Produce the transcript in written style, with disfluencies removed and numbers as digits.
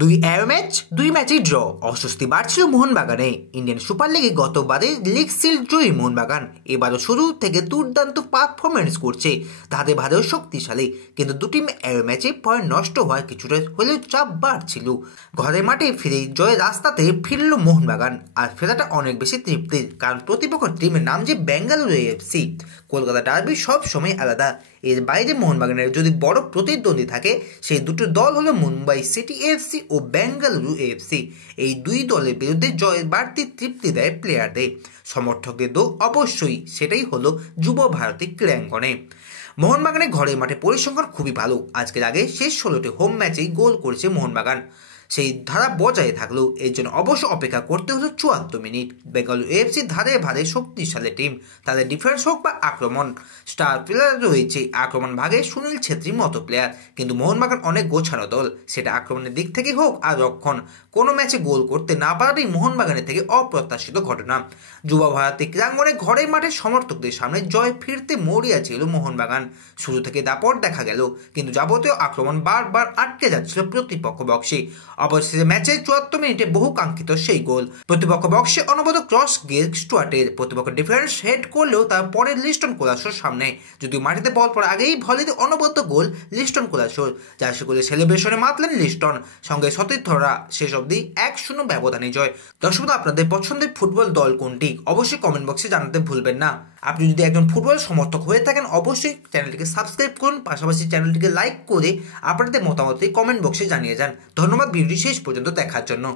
দুই এর ম্যাচ দুই ম্যাচেই ড্র। অস্বস্তি বাড়ছিল মোহনবাগানে। ইন্ডিয়ান সুপার লিগে গতবারে লিগ সিল্ড জয়ী মোহনবাগান এবারও শুরু থেকে দুর্দান্ত পারফরমেন্স করছে। তাদের ভারও শক্তিশালী, কিন্তু দুটি এর ম্যাচে পয়েন্ট নষ্ট হওয়ায় কিছুটা হলেও চাপ বাড়ছিল। ঘরের মাঠে ফিরে জয়ের রাস্তাতে ফিরল মোহনবাগান, আর ফেরাটা অনেক বেশি তৃপ্তির, কারণ প্রতিপক্ষ টিমের নাম যে বেঙ্গালুরু এএফসি। কলকাতা ডার্বি সব সময় আলাদা। এর বাইরে মোহনবাগানের যদি বড় প্রতিদ্বন্দ্বী থাকে, সেই দুটো দল হলো মুম্বাই সিটি এএফসি ও বেঙ্গালুরু এএফসি। এই দুই দলের বিরুদ্ধে জয়ের বাড়তি তৃপ্তি দেয় প্লেয়ারদের, সমর্থকদের তো অবশ্যই। সেটাই হলো যুব ভারতী ক্রীড়াঙ্গনে। মোহনবাগানের ঘরের মাঠে পরিসংখ্যান খুবই ভালো। আজকের আগে শেষ 16টি হোম ম্যাচেই গোল করেছে মোহনবাগান। সেই ধারা বজায় থাকলেও এর জন্য অবশ্য অপেক্ষা করতে হলো 74 মিনিট। বেঙ্গালুরু এএফসি ধারে ভারে শক্তিশালী টিম। তাদের ডিফেন্স হোক বা আক্রমণ, স্টার প্লেয়ার রয়েছে। আক্রমণ ভাগে সুনীল ছেত্রীর মতো প্লেয়ার, কিন্তু মোহনবাগান অনেক গোছানো দল। সেটা আক্রমণের দিক থেকে হোক আর রক্ষণ, কোনো ম্যাচে গোল করতে না পারাটাই মোহনবাগানের থেকে অপ্রত্যাশিত ঘটনা। যুব ভারতী ক্রীড়াঙ্গনে ঘরের মাঠে সমর্থকদের সামনে জয় ফিরতে মরিয়া ছিল মোহনবাগান। শুরু থেকে দাপট দেখা গেল, কিন্তু যাবতীয় আক্রমণ বারবার আটকে যাচ্ছিল প্রতিপক্ষ বক্সে। অবশেষে ম্যাচের 74 মিনিটে বহু কাঙ্ক্ষিত সেই গোল। প্রতিপক্ষ বক্সে অনবরত ক্রস গিয়ে স্টুয়ার্টের প্রতিপক্ষ ডিফেন্স হেড করলেও তার পরে লিস্টন কোলাসোর সামনে, যদিও মাটিতে বল পড়ার আগেই ভলিতে অনবরত গোল লিস্টন কোলাসোর। যার সে গোলে সেলিব্রেশনে মাতলেন লিস্টন, সঙ্গে সতীর্থরা। শেষ অবধি 1-0 ব্যবধানে জয়। দর্শক, আপনাদের পছন্দের ফুটবল দল কোনটি অবশ্যই কমেন্ট বক্সে জানাতে ভুলবেন না। আপনি যদি একজন ফুটবল সমর্থক হয়ে থাকেন, অবশ্যই চ্যানেলটিকে সাবস্ক্রাইব করুন, পাশাপাশি চ্যানেলটিকে লাইক করে আপনাদের মতামত কমেন্ট বক্সে জানিয়ে যান। ধন্যবাদ ভিডিওটি শেষ পর্যন্ত দেখার জন্য।